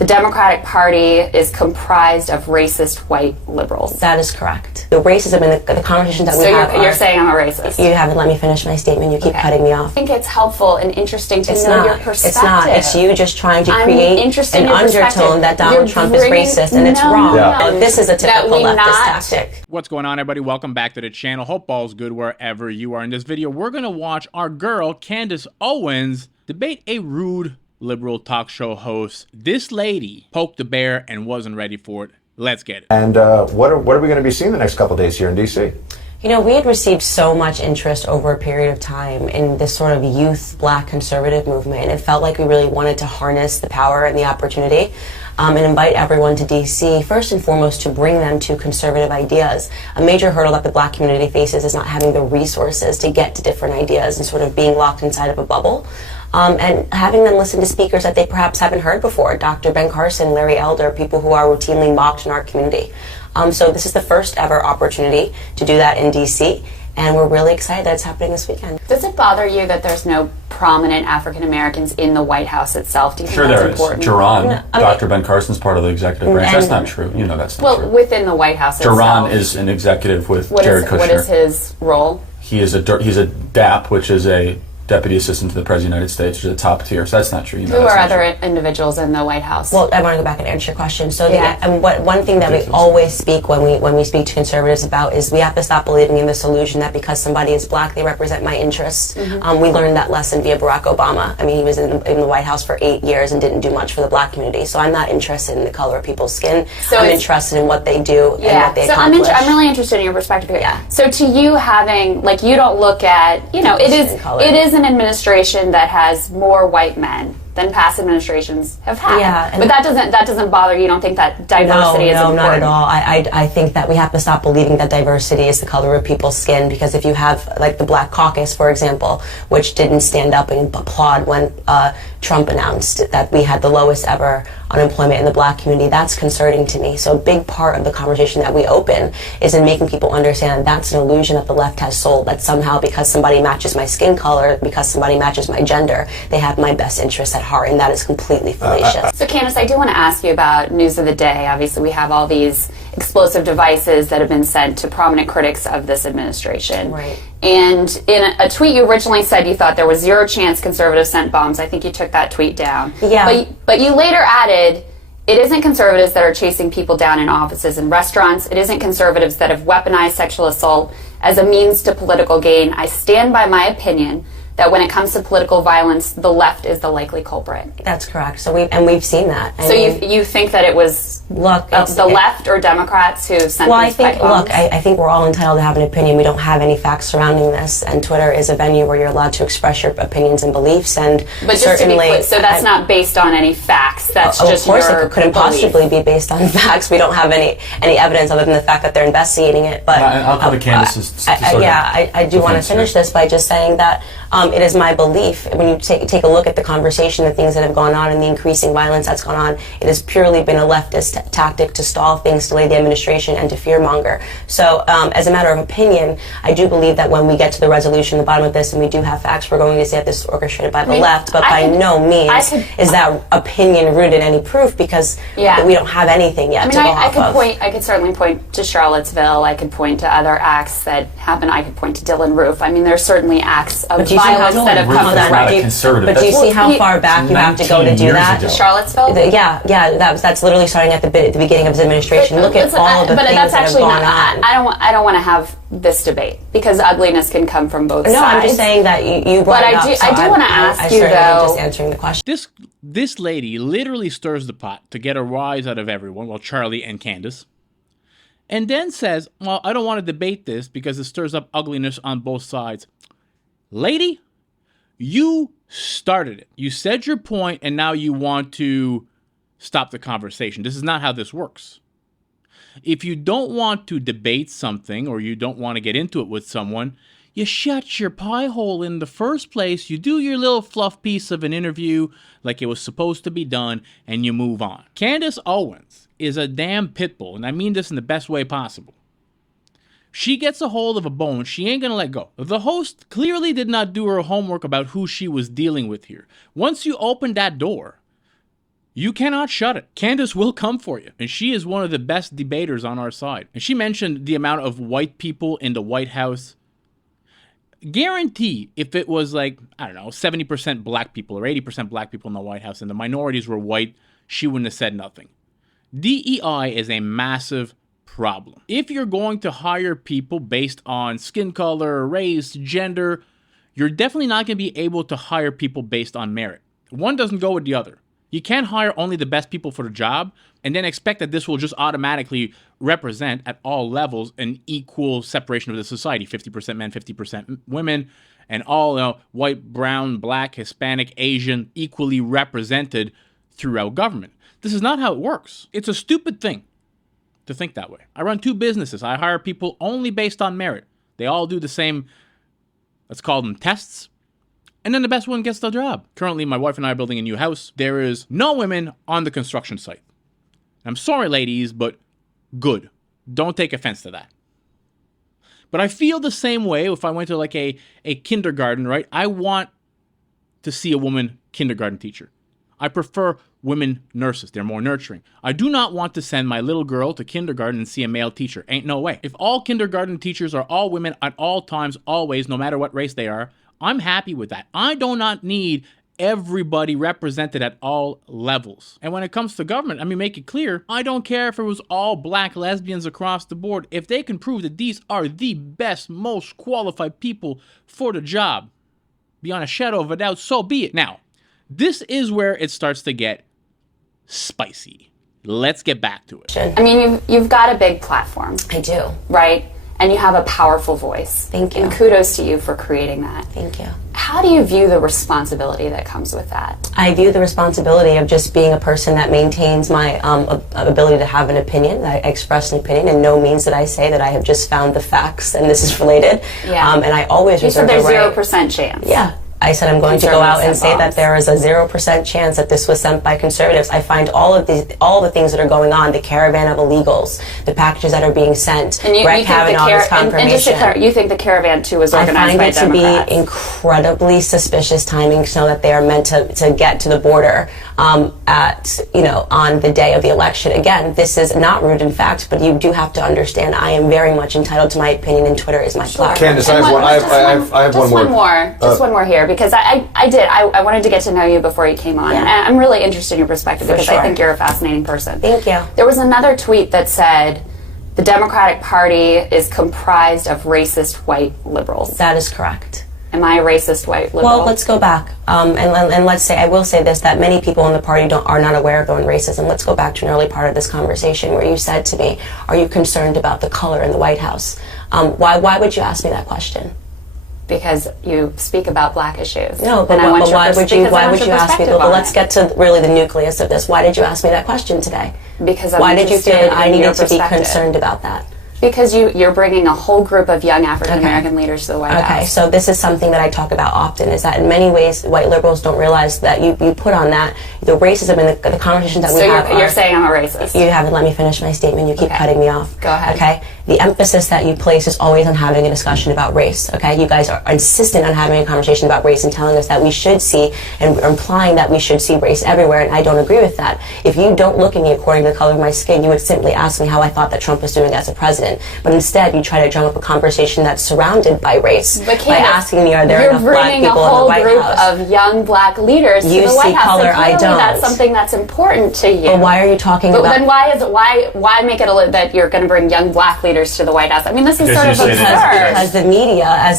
the Democratic Party is comprised of racist white liberals. That is correct. The racism and the conversations that we have. So you're saying I'm a racist? You haven't let me finish my statement. You keep cutting me off. I think it's helpful and interesting to know your perspective. It's not. It's you just trying to create an undertone that Donald Trump is racist, and it's wrong. Yeah. This is a typical leftist tactic. What's going on, everybody? Welcome back to the channel. Hope all's good wherever you are. In this video, we're going to watch our girl, Candace Owens, debate a rude liberal talk show host. This lady poked the bear and wasn't ready for it. Let's get it. And what are we going to be seeing the next couple of days here in D.C.? You know, we had received so much interest over a period of time in this sort of youth black conservative movement, and it felt like we really wanted to harness the power and the opportunity and invite everyone to D.C., first and foremost, to bring them to conservative ideas. A major hurdle that the black community faces is not having the resources to get to different ideas and sort of being locked inside of a bubble. And having them listen to speakers that they perhaps haven't heard before, Dr. Ben Carson, Larry Elder, people who are routinely mocked in our community. So this is the first ever opportunity to do that in D.C., and we're really excited that it's happening this weekend. Does it bother you that there's no prominent African Americans in the White House itself? Do you think sure that's there important? is. Jaron, Dr. Ben Carson's part of the executive branch. That's not true. You know that's not true. Well, within the White House itself. Jaron is an executive with Jared Kushner. What is his role? He's a DAP, which is a Deputy Assistant to the President of the United States, which is a top tier. So that's not true. You know, who are other individuals in the White House? Well, I want to go back and answer your question. So, one thing that we always speak when we speak to conservatives about is we have to stop believing in this illusion that because somebody is black, they represent my interests. We learned that lesson via Barack Obama. I mean, he was in the White House for 8 years and didn't do much for the black community. So I'm not interested in the color of people's skin. So I'm interested in what they do and what they accomplish. I'm really interested in your perspective here. Yeah. So to you, having you don't look at it is an administration that has more white men than past administrations have had. Yeah, but that doesn't bother you. You don't think that diversity is important? No, not at all. I think that we have to stop believing that diversity is the color of people's skin, because if you have the Black Caucus, for example, which didn't stand up and applaud when Trump announced that we had the lowest ever unemployment in the black community, that's concerning to me. So a big part of the conversation that we open is in making people understand that's an illusion that the left has sold, that somehow because somebody matches my skin color, because somebody matches my gender, they have my best interests at heart, and that is completely fallacious. So Candace, I do want to ask you about news of the day. Obviously we have all these explosive devices that have been sent to prominent critics of this administration. Right. And in a tweet you originally said you thought there was zero chance conservatives sent bombs. I think you took that tweet down. Yeah. But you later added, it isn't conservatives that are chasing people down in offices and restaurants. It isn't conservatives that have weaponized sexual assault as a means to political gain. I stand by my opinion that when it comes to political violence, the left is the likely culprit. That's correct. So we've seen that. You think that it was the left or Democrats who sent these pipe bombs? I think we're all entitled to have an opinion. We don't have any facts surrounding this, and Twitter is a venue where you're allowed to express your opinions and beliefs. And but just to be clear, so that's not based on any facts. That's just your Of course, it couldn't possibly be based on facts. We don't have any evidence other than the fact that they're investigating it. But I'll come to Candace's. I do want to finish this by just saying that it is my belief, when you take a look at the conversation, the things that have gone on and the increasing violence that's gone on, it has purely been a leftist tactic to stall things, delay the administration, and to fearmonger. So as a matter of opinion, I do believe that when we get to the resolution, the bottom of this, and we do have facts, we're going to see that this is orchestrated by the left, but by no means is that opinion rooted in any proof, because we don't have anything yet to go off of. I could certainly point to Charlottesville. I could point to other acts that happened. I could point to Dylan Roof. I mean, there's certainly acts of violence that have come from that. But do you see how far back you have to go to do that? Charlottesville? That's literally starting at the beginning of his administration. Look at all of the things that have gone on. I don't want to have this debate, because ugliness can come from both sides. No, I'm just saying that you brought it up. But I do want to ask you, though. Just answering the question. This lady literally stirs the pot to get a rise out of everyone, well, Charlie and Candace, and then says, well, I don't want to debate this because it stirs up ugliness on both sides. Lady, you started it. You said your point, and now you want to stop the conversation. This is not how this works. If you don't want to debate something, or you don't want to get into it with someone, you shut your pie hole in the first place. You do your little fluff piece of an interview like it was supposed to be done, and you move on. Candace Owens is a damn pit bull, and I mean this in the best way possible. She gets a hold of a bone, she ain't gonna let go. The host clearly did not do her homework about who she was dealing with here. Once you open that door, You cannot shut it. Candace will come for you. And she is one of the best debaters on our side. And she mentioned the amount of white people in the White House. Guarantee if it was like, I don't know, 70% black people or 80% black people in the White House and the minorities were white, she wouldn't have said nothing. DEI is a massive problem. If you're going to hire people based on skin color, race, gender, you're definitely not going to be able to hire people based on merit. One doesn't go with the other. You can't hire only the best people for the job and then expect that this will just automatically represent at all levels an equal separation of the society, 50% men, 50% women, and all white, brown, black, Hispanic, Asian, equally represented throughout government. This is not how it works. It's a stupid thing to think that way. I run 2 businesses. I hire people only based on merit. They all do the same, let's call them tests. And then the best one gets the job. Currently, my wife and I are building a new house. There is no women on the construction site. I'm sorry, ladies, but good. Don't take offense to that. But I feel the same way if I went to like a kindergarten, right? I want to see a woman kindergarten teacher. I prefer women nurses. They're more nurturing. I do not want to send my little girl to kindergarten and see a male teacher. Ain't no way. If all kindergarten teachers are all women at all times, always, no matter what race they are, I'm happy with that. I do not need everybody represented at all levels. And when it comes to government, make it clear, I don't care if it was all black lesbians across the board. If they can prove that these are the best, most qualified people for the job, beyond a shadow of a doubt, so be it. Now, this is where it starts to get spicy. Let's get back to it. You've got a big platform. I do. Right? And you have a powerful voice. Thank you. And kudos to you for creating that. Thank you. How do you view the responsibility that comes with that? I view the responsibility of just being a person that maintains my ability to have an opinion, that I express an opinion, and no means that I say that I have just found the facts and this is related. Yeah. And I always reserve the right. You said there's 0% chance. Yeah. I said I'm going to go out and say that there is a 0% chance that this was sent by conservatives. I find all the things that are going on, the caravan of illegals, the packages that are being sent, Brett Kavanaugh's confirmation. And just to clarify, you think the caravan too was organized by Democrats? I find it to be incredibly suspicious timing, so that they are meant to get to the border on the day of the election. Again, this is not rude in fact, but you do have to understand I am very much entitled to my opinion, and Twitter is my platform. Candace, I have one more. Just one more here, because I wanted to get to know you before you came on. Yeah. And I'm really interested in your perspective because I think you're a fascinating person. Thank you. There was another tweet that said the Democratic Party is comprised of racist white liberals. That is correct. Am I a racist white liberal? Well, let's go back. And let's say, I will say this, that many people in the party are not aware of their own racism. Let's go back to an early part of this conversation where you said to me, are you concerned about the color in the White House? Why would you ask me that question? Because you speak about black issues. No, but why would you ask me? But let's get to really the nucleus of this. Why did you ask me that question today? Because I'm why did you feel that I needed to be concerned about that? Because you're bringing a whole group of young African-American leaders to the White House. Okay, so this is something that I talk about often, is that in many ways, white liberals don't realize that you put on that, the racism and the conversations that we have. So you're saying I'm a racist? You haven't let me finish my statement. You keep cutting me off. Go ahead. Okay? The emphasis that you place is always on having a discussion about race. Okay? You guys are insistent on having a conversation about race and telling us that we should see, and implying that we should see race everywhere, and I don't agree with that. If you don't look at me according to the color of my skin, you would simply ask me how I thought that Trump was doing as a president. But instead, you try to drum up a conversation that's surrounded by race by asking me, are there enough black people in the White House? You're bringing a whole group of young black leaders to the White House. Color, I don't. That's something that's important to you. But why are you talking about? Then why make it that you're going to bring young black leaders to the White House? This is sort of absurd. Because the media,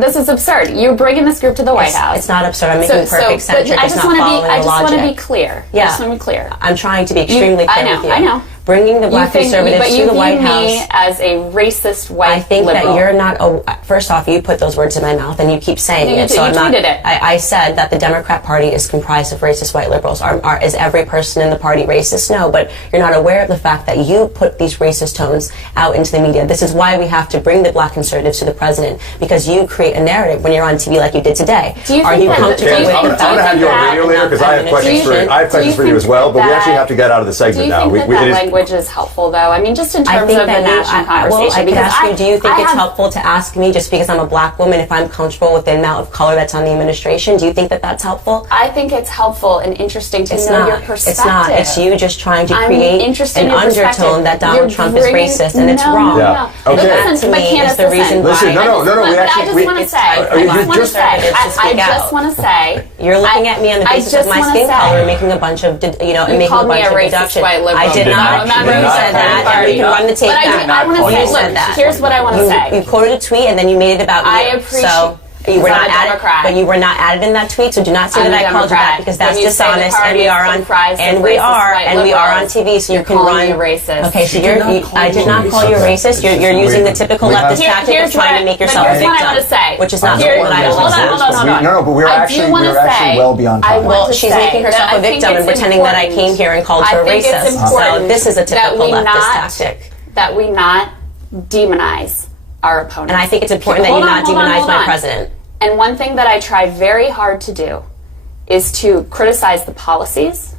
this is absurd. You're bringing this group to the White House. It's not absurd. I'm making perfect sense. I just want to be clear. Yeah. I just want to be clear. I'm trying to be extremely clear with you. I know. Bringing the black conservatives to the White House. You view me as a racist white I think liberal. that you're not. First off, you put those words in my mouth, and you keep saying it. So I'm not. I said that the Democrat Party is comprised of racist white liberals. Is every person in the party racist? No, but you're not aware of the fact that you put these racist tones out into the media. This is why we have to bring the black conservatives to the president, because you create a narrative when you're on TV like you did today. Are you comfortable with? I'm going to have you on radio later because I have questions for you as well. But we actually have to get out of the segment now. Do you think that language language is helpful, though. I mean, just in terms of the national conversation. Well, I could because ask you, do you think it's helpful to ask me, just because I'm a black woman, if I'm comfortable with the amount of color that's on the administration? Do you think that that's helpful? I think it's helpful and interesting to know your perspective. It's not. It's you just trying to create an undertone that Donald Trump is racist, and it's wrong. Yeah. Okay. That to me is the reason why. Listen, no. I just want to say, you're looking at me on the basis of my skin color, making a bunch of, making a bunch of deductions. I did not. You said that, and we can run the tape back. I want to say, look, here's what I want to say. You quoted a tweet, and then you made it about I you. appreciate. You were not added, but you were not added in that tweet, so do not say that I called you that, because that's dishonest, and we are on TV, so you can run. Okay, so I did not call you a racist. You're using the typical leftist tactic of trying to make yourself a victim, which is not what I want. No, but we're actually well beyond time. Well, she's making herself a victim and pretending that I came here and called her racist. So this is a typical leftist tactic. That we not demonize our opponents. And I think it's important that you not demonize my president. And one thing that I try very hard to do is to criticize the policies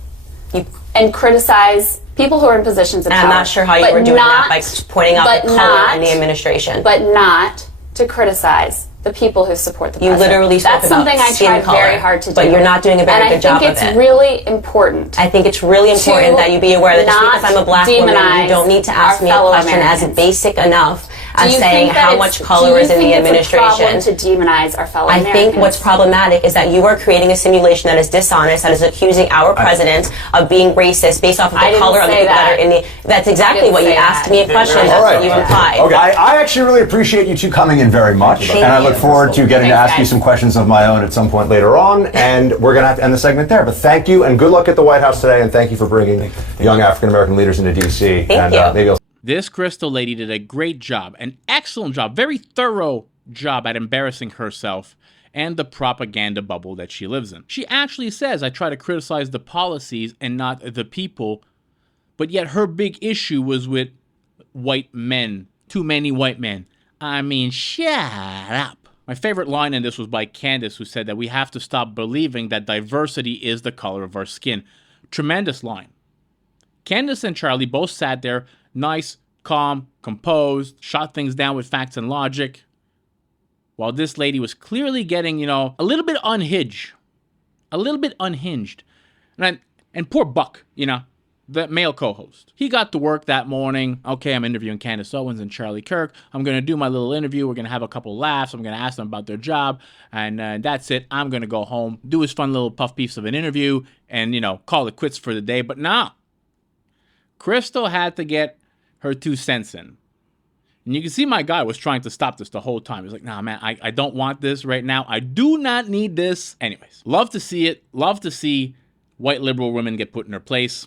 and criticize people who are in positions of power. I'm not sure how you were doing that by pointing out the color in the administration. But not to criticize the people who support the president. You literally spoke That's something I try very hard to do. But you're not doing a very good job of it. And I think it's really important. I think it's really important that you be aware that just because I'm a black woman, you don't need to ask me a question as basic enough as saying how much color is in the administration. To demonize our fellow Americans? I think what's problematic is that you are creating a simulation that is dishonest, that is accusing our president of being racist based off of the color of the people that are in the... That's exactly what you asked me a question. That's what you implied. Okay, I actually really appreciate you two coming in very much, and I look forward to getting to ask you some questions of my own at some point later on, and we're going to have to end the segment there. But thank you, and good luck at the White House today, and thank you for bringing young African-American leaders into D.C. Thank you. Maybe This Krystal lady did a great job, an excellent job, very thorough job at embarrassing herself and the propaganda bubble that she lives in. She actually says, I try to criticize the policies and not the people, but yet her big issue was with white men, too many white men. I mean, shut up. My favorite line in this was by Candace, who said that we have to stop believing that diversity is the color of our skin. Tremendous line. Candace and Charlie both sat there, nice, calm, composed, shot things down with facts and logic, while this lady was clearly getting, a little bit unhinged. A little bit unhinged. And poor Buck, the male co-host. He got to work that morning. Okay, I'm interviewing Candace Owens and Charlie Kirk. I'm going to do my little interview. We're going to have a couple laughs. I'm going to ask them about their job. And that's it. I'm going to go home, do his fun little puff piece of an interview, and, call it quits for the day. But nah. Krystal had to get her 2 cents in. And you can see my guy was trying to stop this the whole time. He's like, nah, man, I don't want this right now. I do not need this. Anyways, love to see it. Love to see white liberal women get put in their place,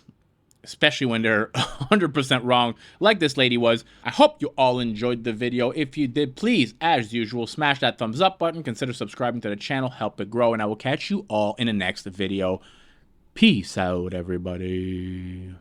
especially when they're 100% wrong, like this lady was. I hope you all enjoyed the video. If you did, please, as usual, smash that thumbs up button. Consider subscribing to the channel. Help it grow. And I will catch you all in the next video. Peace out, everybody.